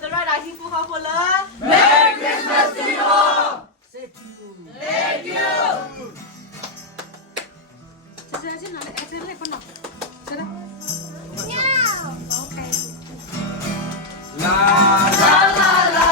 的热来幸福好火乐。Merry Christmas to you all! Thank you. Thank you! 这是哪里？哎，这里不能，这里。OK。La la la la.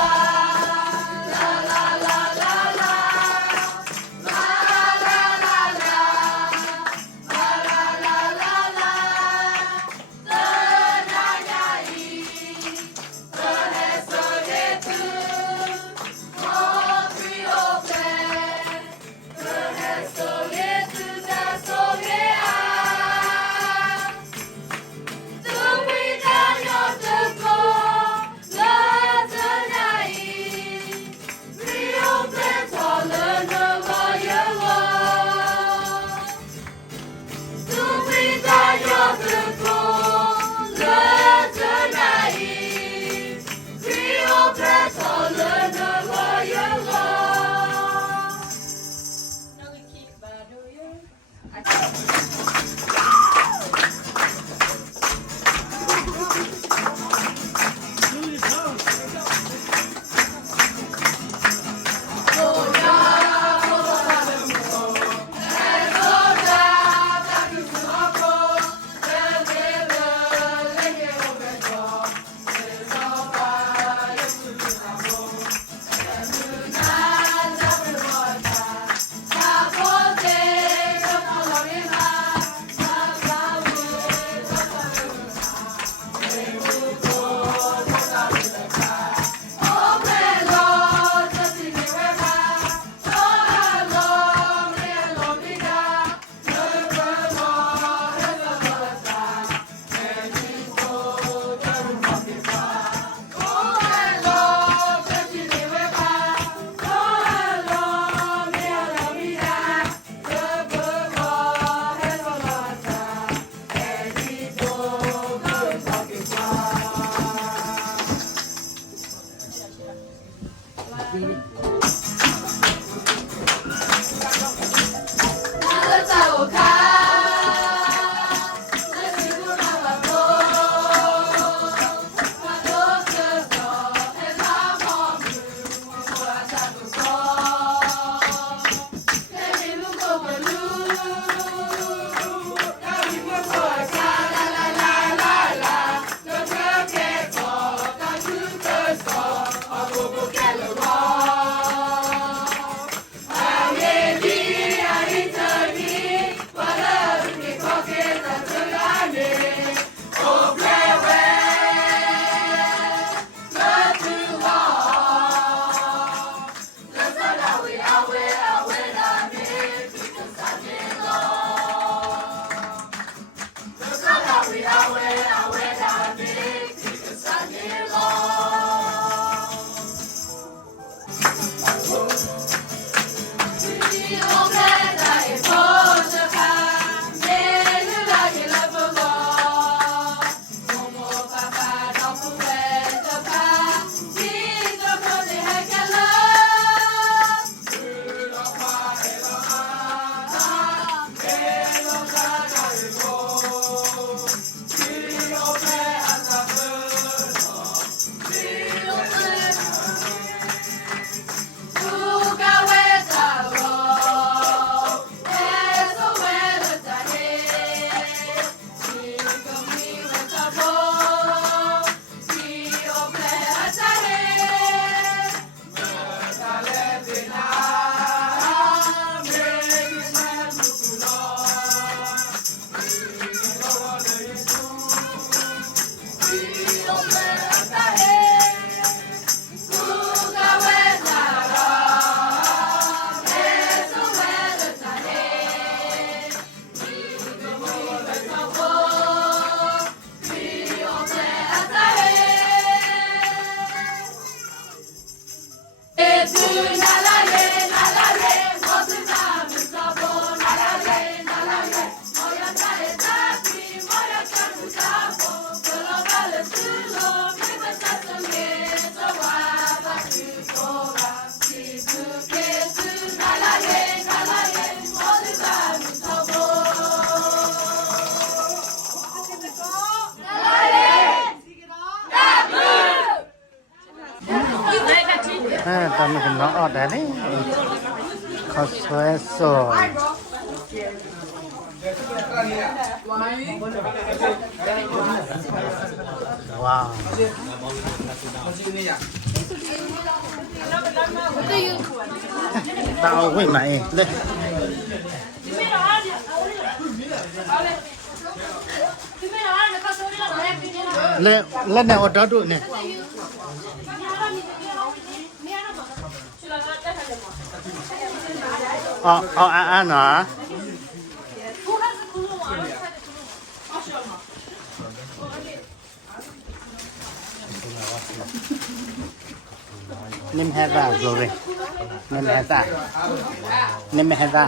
Moja ตอนนี้ก็น้องออดได้นี่ข้าวสวยสวยว้าวตาเอาไว้ไหนเลยเล่นในออเดอร์ดูเนี่ยเอาอ่านหน่อยนิ่มแฮซ่าโรยนิ่มแฮซ่านิ่มแฮซ่า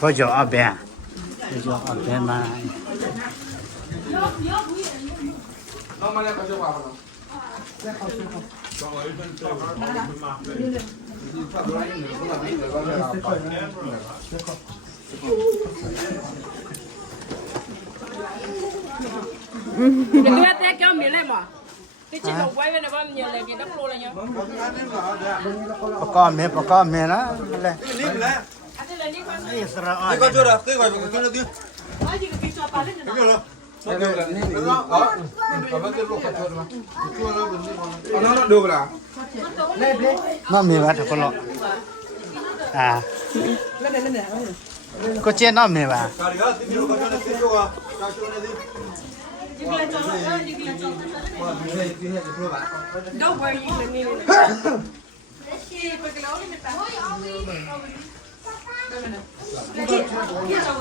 ก็จะเอาแบบจะเอาแบบมาน้องมาแล้วเขาจะว่าเราCái đứa té kéo miếng lên mà. Cái chị nó quay bên này bao nhiêu này cái đắp lô này nhá. ประกอบเมียนะเลย À thế là đi con. อิสราเอล ก็ช่วยเราช่วยเราช่วยเราดิ Nói gì cái cho bà lênช่วยเราช่วยเรานี่อ๋อเขาไม่ได้ลูกเขาช่วยเราช่วยเราเป็นนี่คนน้องดูละ น้องมีวัดคนละก็เจ้าน้องมีวัด การที่มีลูกเขาช่วยเราช่วยเราช่วยเราดิ Đâu vậy là nhiều.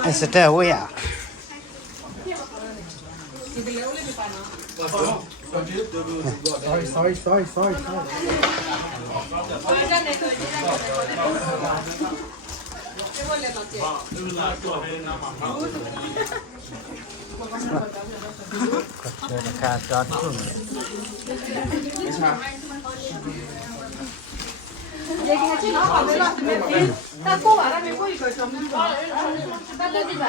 ไอ้สเตอร์เวีย sorry เจอราคาจอดทุ่ม 얘기하지 마. 안 들어. 나 꼭 알아내고 이거 좀. 나 내지 마.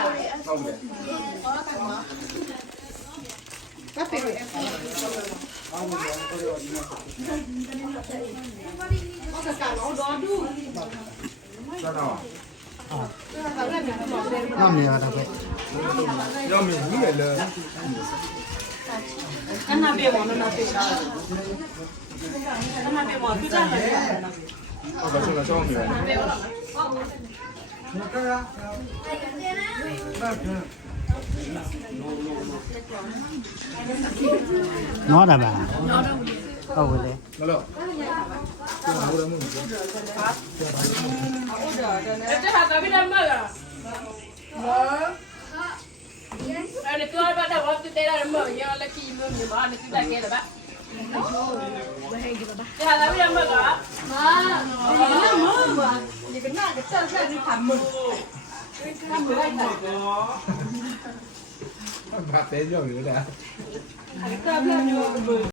카페.น้องมีวัดอะไร เรามีหูเลย Anh làm việc mà nó làm việc. Anh làm việc mà cứ ra là เขาช่วยเราช่วยมี น้องอะไรบ้างเอาไปเลย มาแล้ว Chứ hạt cái đâm mơ à? Đây là cứ bắt đầu tôi tay ra mở nhưng là khi mưa nhiều mà nó cứ đại kia là bác. Chứ hạt cái đâm mơ à? 이거 뭐? 이거 나 그때 사진 밥 먹. 밥 먹어. ผัดเต้นอย่างนี้แหละ 그때 밥 먹어.